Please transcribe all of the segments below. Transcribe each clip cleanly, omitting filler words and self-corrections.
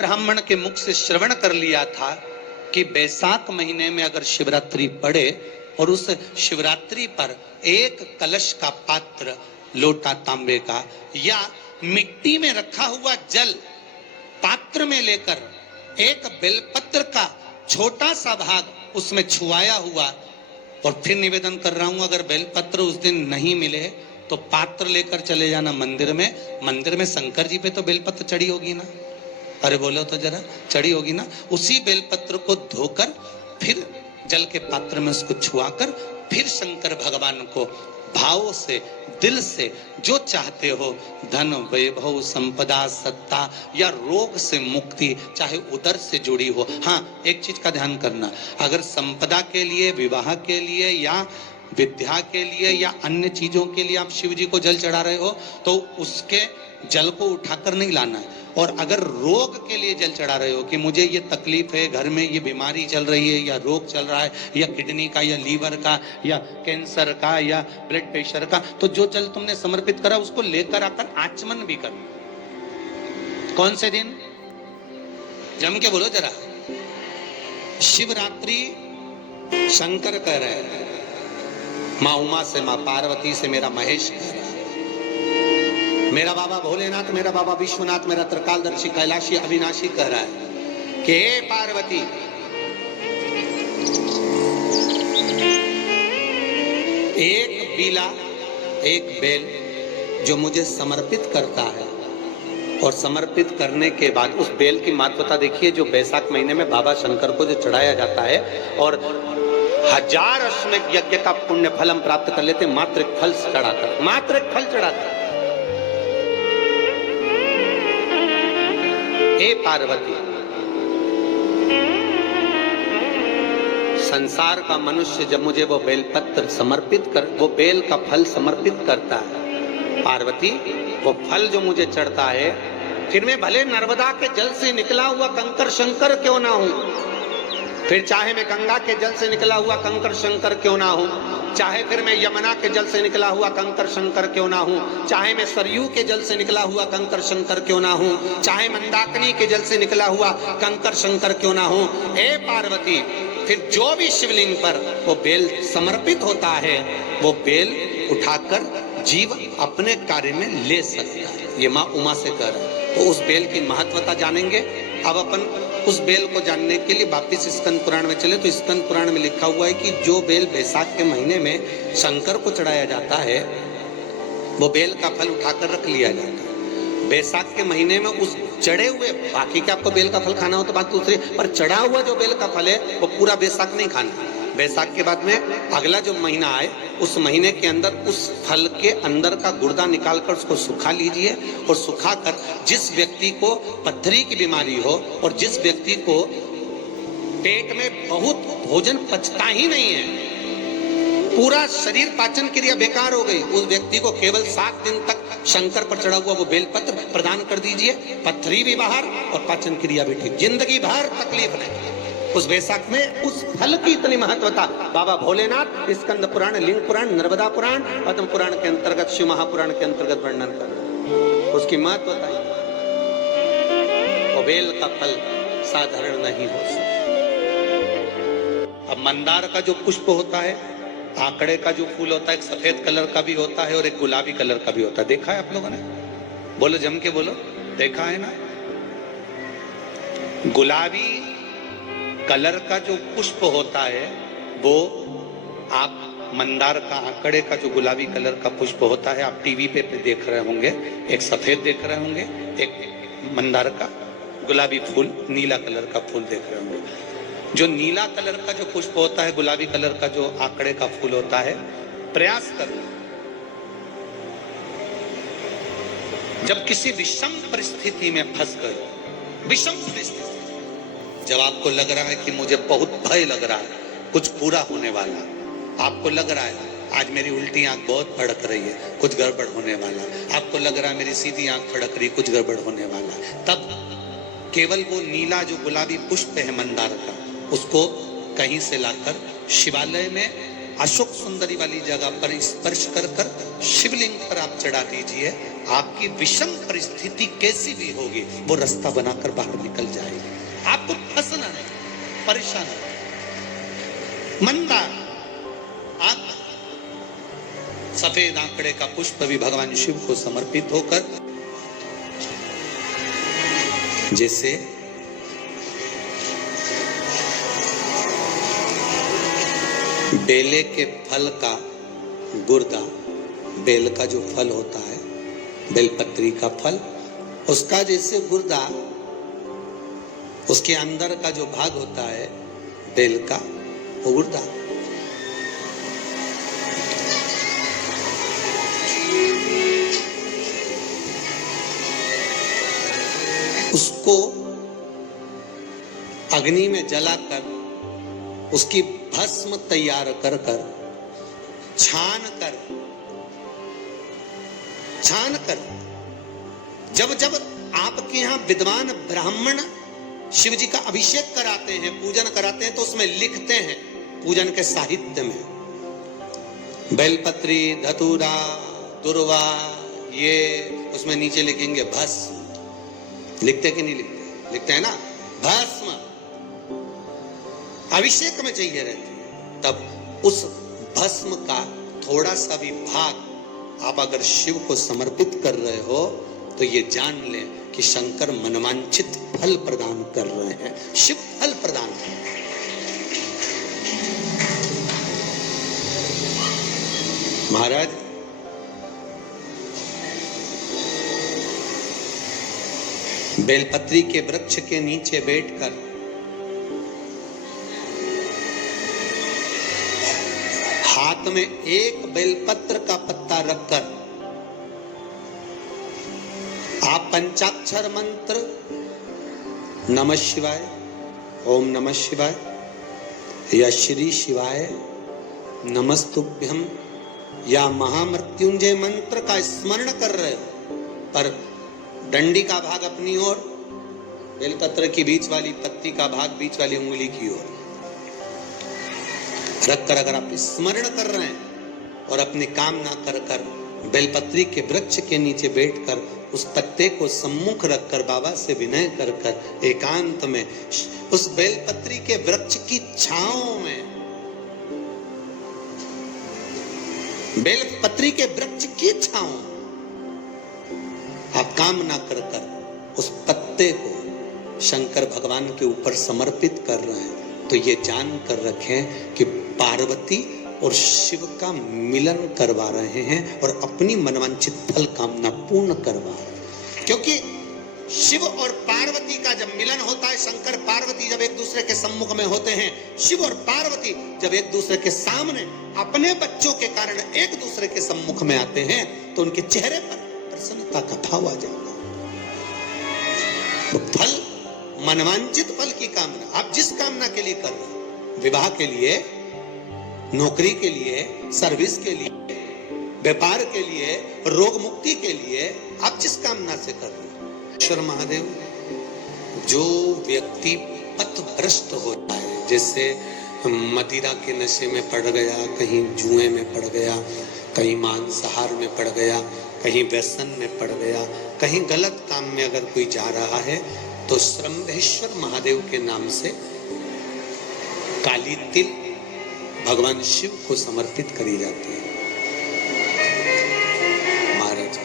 ब्राह्मण के मुख से श्रवण कर लिया था कि बैसाख महीने में अगर शिवरात्रि पड़े और उस शिवरात्रि पर एक कलश का पात्र, लोटा तांबे का या मिट्टी में रखा हुआ जल पात्र में लेकर एक बेलपत्र का छोटा सा भाग उसमें छुआया हुआ, और फिर निवेदन कर रहा हूं अगर बेलपत्र उस दिन नहीं मिले तो पात्र लेकर चले जाना मंदिर में। मंदिर में शंकर जी पे तो बेलपत्र चढ़ी होगी ना, अरे बोलो तो जरा, चढ़ी होगी ना। उसी बेलपत्र को धोकर फिर जल के पात्र में उसको छुआकर फिर शंकर भगवान को भाव से, दिल से जो चाहते हो, धन वैभव संपदा सत्ता या रोग से मुक्ति, चाहे उदर से जुड़ी हो। हाँ, एक चीज का ध्यान करना, अगर संपदा के लिए, विवाह के लिए या विद्या के लिए या अन्य चीजों के लिए आप शिव जी को जल चढ़ा रहे हो तो उसके जल को उठाकर नहीं लाना है। और अगर रोग के लिए जल चढ़ा रहे हो कि मुझे ये तकलीफ है, घर में ये बीमारी चल रही है या रोग चल रहा है या किडनी का या लीवर का या कैंसर का या ब्लड प्रेशर का, तो जो जल तुमने समर्पित करा उसको लेकर आकर आचमन भी करो। कौन से दिन? जम के बोलो जरा। शिवरात्रि शंकर कह रहे हैं, माँ उमा से, माँ पार्वती से मेरा महेश कह रहा है, मेरा बाबा भोलेनाथ, मेरा बाबा विश्वनाथ, मेरा त्रिकालदर्शी कैलाशी अविनाशी कह रहा है कि हे पार्वती, एक बीला, एक बेल जो मुझे समर्पित करता है, और समर्पित करने के बाद उस बेल की महत्वता देखिए, जो बैसाख महीने में बाबा शंकर को जो चढ़ाया जाता है और 1000 अश्वमेध यज्ञ का पुण्य फल हम प्राप्त कर लेते, मात्र एक फल चढ़ाकर, मात्र एक फल चढ़ाकर। हे पार्वती, संसार का मनुष्य जब मुझे वो बेलपत्र समर्पित कर, वो बेल का फल समर्पित करता है, पार्वती वो फल जो मुझे चढ़ता है, फिर मैं भले नर्मदा के जल से निकला हुआ कंकर शंकर क्यों ना हूं, फिर चाहे मैं गंगा के जल से निकला हुआ कंकर शंकर क्यों ना हूं, चाहे फिर मैं यमुना के जल से निकला हुआ कंकर शंकर क्यों ना हूं, चाहे मैं सरयू के जल से निकला हुआ कंकर शंकर क्यों ना हूं, चाहे मंदाकिनी के जल से निकला हुआ कंकर शंकर क्यों ना हूं, हे पार्वती, फिर जो भी शिवलिंग पर वो बेल समर्पित होता है वो बेल उठाकर जीव अपने कार्य में ले सकता है। ये माँ उमा से कह रहा है। तो उस बेल की महत्वता जानेंगे। अब अपन उस बेल को जानने के लिए वापिस स्कंद पुराण में चले तो स्कंद पुराण में लिखा हुआ है कि जो बेल बैसाख के महीने में शंकर को चढ़ाया जाता है वो बेल का फल उठाकर रख लिया जाता है। बैसाख के महीने में उस चढ़े हुए, बाकी के आपको बेल का फल खाना हो तो बात दूसरी, पर चढ़ा हुआ जो बेल का फल है वो पूरा बैसाख नहीं खाना। बैसाख के बाद में अगला जो महीना आए उस महीने के अंदर उस फल के अंदर का गुर्दा निकालकर उसको सुखा लीजिए, और सुखाकर जिस व्यक्ति को पथरी की बीमारी हो और जिस व्यक्ति को पेट में बहुत भोजन पचता ही नहीं है, पूरा शरीर पाचन क्रिया बेकार हो गई, उस व्यक्ति को केवल 7 दिन तक शंकर पर चढ़ा हुआ वो बेलपत्र प्रदान कर दीजिए। पथरी भी बाहर और पाचन क्रिया भी ठीक, जिंदगी भर तकलीफ नहीं। उस बैसाख में उस फल की इतनी महत्वता बाबा भोलेनाथ स्कंद पुराण, लिंग पुराण, नर्मदा पुराण, पद्म पुराण के अंतर्गत, शिव महापुराण के अंतर्गत वर्णन कर उसकी महत्वता है। वो बेल का फल साधारण नहीं हो सकता। अब मंदार का जो पुष्प होता है, आंकड़े का जो फूल होता है, एक सफेद कलर का भी होता है और एक गुलाबी कलर का भी होता है। देखा है आप लोगों ने? बोलो, जम के बोलो, देखा है ना? गुलाबी कलर का जो पुष्प होता है वो, आप मंदार का, आंकड़े का जो गुलाबी कलर का पुष्प होता है, आप टीवी पे देख रहे होंगे, एक सफेद देख रहे होंगे, एक मंदार का गुलाबी फूल, नीला कलर का फूल देख रहे होंगे। जो नीला कलर का जो पुष्प होता है, गुलाबी कलर का जो आंकड़े का फूल होता है, प्रयास करो जब किसी विषम परिस्थिति में फंस गए, विषम परिस्थिति, जब आपको लग रहा है कि मुझे बहुत भय लग रहा है, कुछ पूरा होने वाला, आपको लग रहा है आज मेरी उल्टी आंख बहुत फड़क रही है, कुछ गड़बड़ होने वाला, आपको लग रहा है मेरी सीधी आंख फड़क रही, कुछ गड़बड़ होने वाला, तब केवल वो नीला जो गुलाबी पुष्प है मंदार का, उसको कहीं से लाकर शिवालय में अशोक सुंदरी वाली जगह पर स्पर्श कर कर शिवलिंग पर आप चढ़ा दीजिए। आपकी विषम परिस्थिति कैसी भी होगी वो रास्ता बनाकर बाहर निकल जाएगी। आपको फंसना नहीं, परेशान मंदार आंख, सफेद आंकड़े का पुष्प भी भगवान शिव को समर्पित होकर, जैसे बेले के फल का गुर्दा, बेल का जो फल होता है, बेलपत्री का फल, उसका जैसे गुर्दा, उसके अंदर का जो भाग होता है बेल का, वो गुर्दा। उसको अग्नि में जलाकर उसकी भस्म तैयार कर कर छान कर जब जब आपके यहां विद्वान ब्राह्मण शिव जी का अभिषेक कराते हैं, पूजन कराते हैं, तो उसमें लिखते हैं पूजन के साहित्य में बेलपत्री, धतूरा, दुर्वा, ये उसमें नीचे लिखेंगे भस्म। लिखते कि नहीं लिखते? लिखते हैं ना, भस्म अभिषेक में चाहिए रहती है। तब उस भस्म का थोड़ा सा भी भाग आप अगर शिव को समर्पित कर रहे हो तो ये जान लें कि शंकर मनवांछित फल प्रदान कर रहे हैं। शिव फल प्रदान कर रहे हैं। महाराज, बेलपत्री के वृक्ष के नीचे बैठकर हाथ में एक बेलपत्र का पत्ता रखकर आप पंचाक्षर मंत्र नमः शिवाय, ओम नमः शिवाय या श्री शिवाय नमस्तुभ्यम या महामृत्युंजय मंत्र का स्मरण कर रहे हो, पर डंडी का भाग अपनी ओर, बेलपत्र की बीच वाली पत्ती का भाग बीच वाली उंगली की ओर रखकर अगर आप स्मरण कर रहे हैं और अपनी कामना कर कर बेलपत्री के वृक्ष के नीचे बैठकर उस पत्ते को सम्मुख रखकर बाबा से विनय कर कर एकांत में उस बेलपत्री के वृक्ष की छांव में, बेलपत्री के वृक्ष की छांव आप कामना कर कर उस पत्ते को शंकर भगवान के ऊपर समर्पित कर रहे हैं, तो ये जान कर रखें कि पार्वती और शिव का मिलन करवा रहे हैं और अपनी मनवांछित फल कामना पूर्ण करवा रहे हैं। क्योंकि शिव और पार्वती का जब मिलन होता है, शंकर पार्वती जब एक दूसरे के सम्मुख में होते हैं, शिव और पार्वती जब एक दूसरे के सामने अपने बच्चों के कारण एक दूसरे के सम्मुख में आते हैं, तो उनके चेहरे पर प्रसन्नता का भाव आ जाता है। तो फल, मनवांछित फल की कामना आप जिस कामना के लिए कर रहे हैं, विवाह के लिए, नौकरी के लिए, सर्विस के लिए, व्यापार के लिए, रोग मुक्ति के लिए, आप जिस कामना से कर रहे हो, ईश्वर महादेव, जो व्यक्ति पथभ्रष्ट होता है, जैसे मदिरा के नशे में पड़ गया, कहीं जुए में पड़ गया, कहीं मांसाहार में पड़ गया, कहीं व्यसन में पड़ गया, कहीं गलत काम में अगर कोई जा रहा है, तो श्रम्भेश्वर महादेव के नाम से काली तिल भगवान शिव को समर्पित करी जाती है। महाराज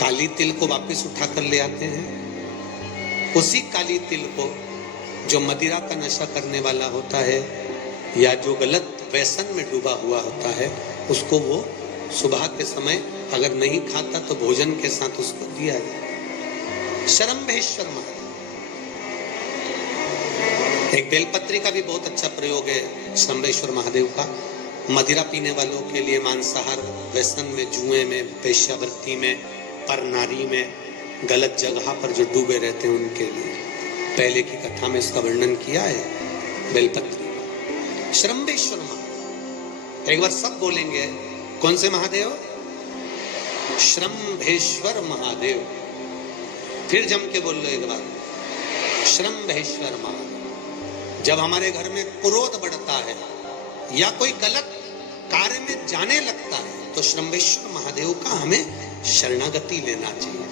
काली तिल को वापस उठाकर ले आते हैं। उसी काली तिल को जो मदिरा का नशा करने वाला होता है या जो गलत व्यसन में डूबा हुआ होता है, उसको वो सुबह के समय अगर नहीं खाता तो भोजन के साथ उसको दिया जाए। श्रम्भेश्वर महादेव। एक बेलपत्री का भी बहुत अच्छा प्रयोग है श्रम्भेश्वर महादेव का, मदिरा पीने वालों के लिए, मांसाहार, व्यसन में, जुए में, वेश्यावृत्ति में, पर नारी में, गलत जगह पर जो डूबे रहते हैं उनके लिए। पहले की कथा में इसका वर्णन किया है बेलपत्री। श्रम्भेश्वर महादेव, एक बार सब बोलेंगे, कौन से महादेव? श्रम्भेश्वर महादेव। फिर जम के बोल लो एक बार, श्रम्भेश्वर महादेव। जब हमारे घर में क्रोध बढ़ता है, या कोई गलत कार्य में जाने लगता है तो श्रम्भेश्वर महादेव का हमें शरणागति लेना चाहिए,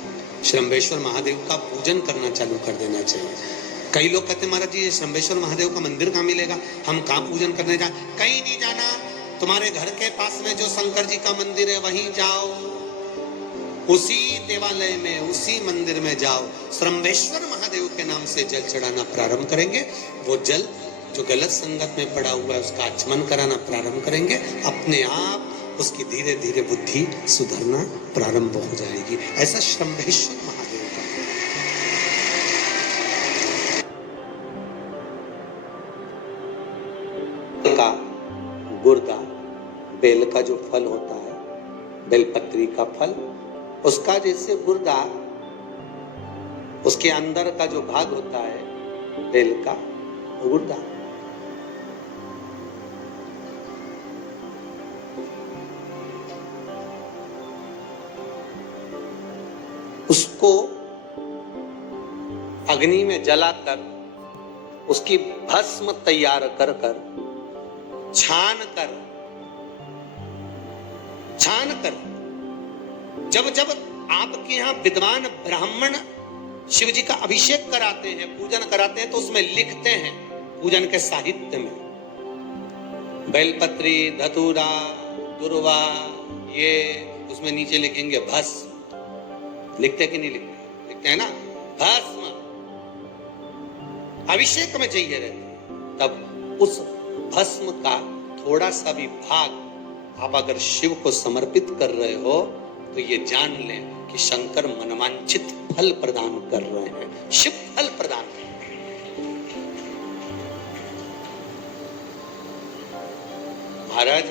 श्रम्भेश्वर महादेव का पूजन करना चालू कर देना चाहिए। कई लोग कहते महाराज जी ये श्रम्भेश्वर महादेव का मंदिर कहाँ मिलेगा, हम कहाँ पूजन करने जाए? कहीं नहीं जाना, तुम्हारे घर के पास में जो शंकर जी का मंदिर है वहीं जाओ, उसी देवालय में उसी मंदिर में जाओ, श्रम्भेश्वर महादेव के नाम से जल चढ़ाना प्रारंभ करेंगे। वो जल जो गलत संगत में पड़ा हुआ है उसका आचमन कराना प्रारंभ करेंगे, अपने आप उसकी धीरे धीरे बुद्धि सुधरना प्रारंभ हो जाएगी। ऐसा श्रम्भेश्वर महादेव का गुर्दा, बेल का जो फल होता है, बेलपत्री का फल, उसका जैसे गुर्दा, उसके अंदर का जो भाग होता है बेल का, गुर्दा, उसको अग्नि में जलाकर उसकी भस्म तैयार कर छान कर जब जब आपके यहाँ विद्वान ब्राह्मण शिव जी का अभिषेक कराते हैं, पूजन कराते हैं, तो उसमें लिखते हैं पूजन के साहित्य में बेलपत्री, धतूरा, दुर्वा, ये उसमें नीचे लिखेंगे भस्म। लिखते कि नहीं लिखते? लिखते हैं ना, भस्म अभिषेक में चाहिए रहते। तब उस भस्म का थोड़ा सा भी भाग आप अगर शिव को समर्पित कर रहे हो तो ये जान लें कि शंकर मनवांछित फल प्रदान कर रहे हैं, शिव फल प्रदान कर रहे हैं। महाराज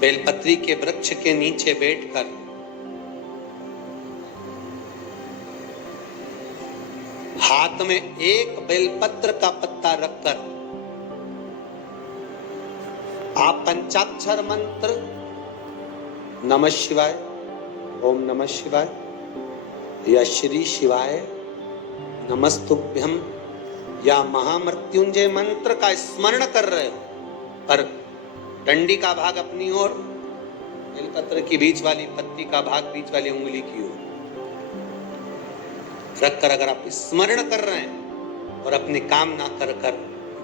बेलपत्री के वृक्ष के नीचे बैठकर हाथ में एक बेलपत्र का पत्ता रखकर आप पंचाक्षर मंत्र नमः शिवाय, ओम नमः शिवाय या श्री शिवाय नमस्तुभ्यम या महामृत्युंजय मंत्र का स्मरण कर रहे हो, पर डंडी का भाग अपनी ओर, बेलपत्र की बीच वाली पत्ती का भाग बीच वाली उंगली की ओर रखकर अगर आप स्मरण कर रहे हैं और अपनी कामना कर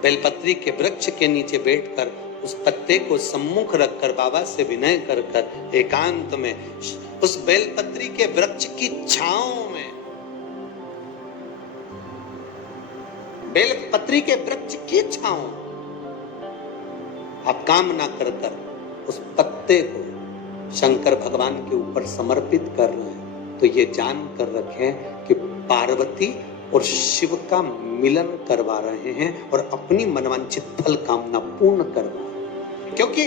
बेलपत्री के वृक्ष के नीचे बैठकर उस पत्ते को सम्मुख रखकर बाबा से विनय कर एकांत में उस बेलपत्री के वृक्ष की छांव में, बेलपत्री के वृक्ष की छांव आप कामना कर उस पत्ते को शंकर भगवान के ऊपर समर्पित कर रहे हैं, तो ये जान कर रखें कि पार्वती और शिव का मिलन करवा रहे हैं और अपनी मनवांछित फल कामना पूर्ण करवा रहे हैं। क्योंकि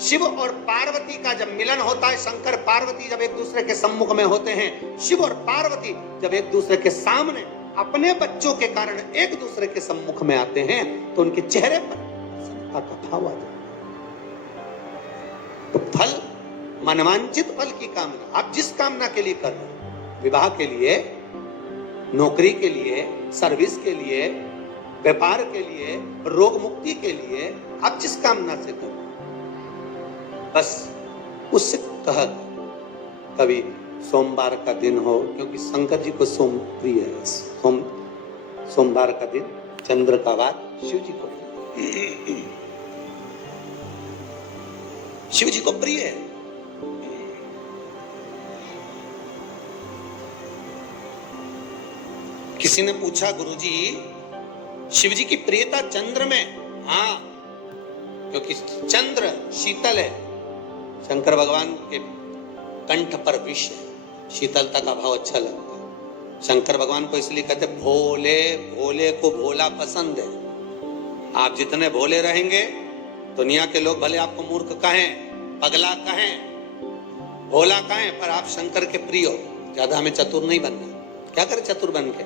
शिव और पार्वती का जब मिलन होता है, शंकर पार्वती जब एक दूसरे के सम्मुख में होते हैं, शिव और पार्वती जब एक दूसरे के सामने अपने बच्चों के कारण एक दूसरे के सम्मुख में आते हैं, तो उनके चेहरे पर प्रसन्नता का भाव आ जाता है। तो फल, मनवांछित फल की कामना आप जिस कामना के लिए कर रहे हैं, विवाह के लिए, नौकरी के लिए, सर्विस के लिए, व्यापार के लिए, रोग मुक्ति के लिए, आप जिस कामना से कर रहे हैं, बस उससे कहा कभी सोमवार का दिन हो, क्योंकि शंकर जी को सोम प्रिय है, सोमवार का दिन, चंद्र का वार शिव जी को प्रिय है। किसी ने पूछा गुरुजी शिव जी की प्रियता चंद्र में? हाँ, क्योंकि चंद्र शीतल है, शंकर भगवान के कंठ पर विष है, शीतलता का भाव अच्छा लगता है। शंकर भगवान को इसलिए कहते भोले, भोले को भोला पसंद है। आप जितने भोले रहेंगे, दुनिया के लोग भले आपको मूर्ख कहें, पगला कहें, भोला कहें, पर आप शंकर के प्रिय हो। ज्यादा हमें चतुर नहीं बनना। क्या करें चतुर बन के?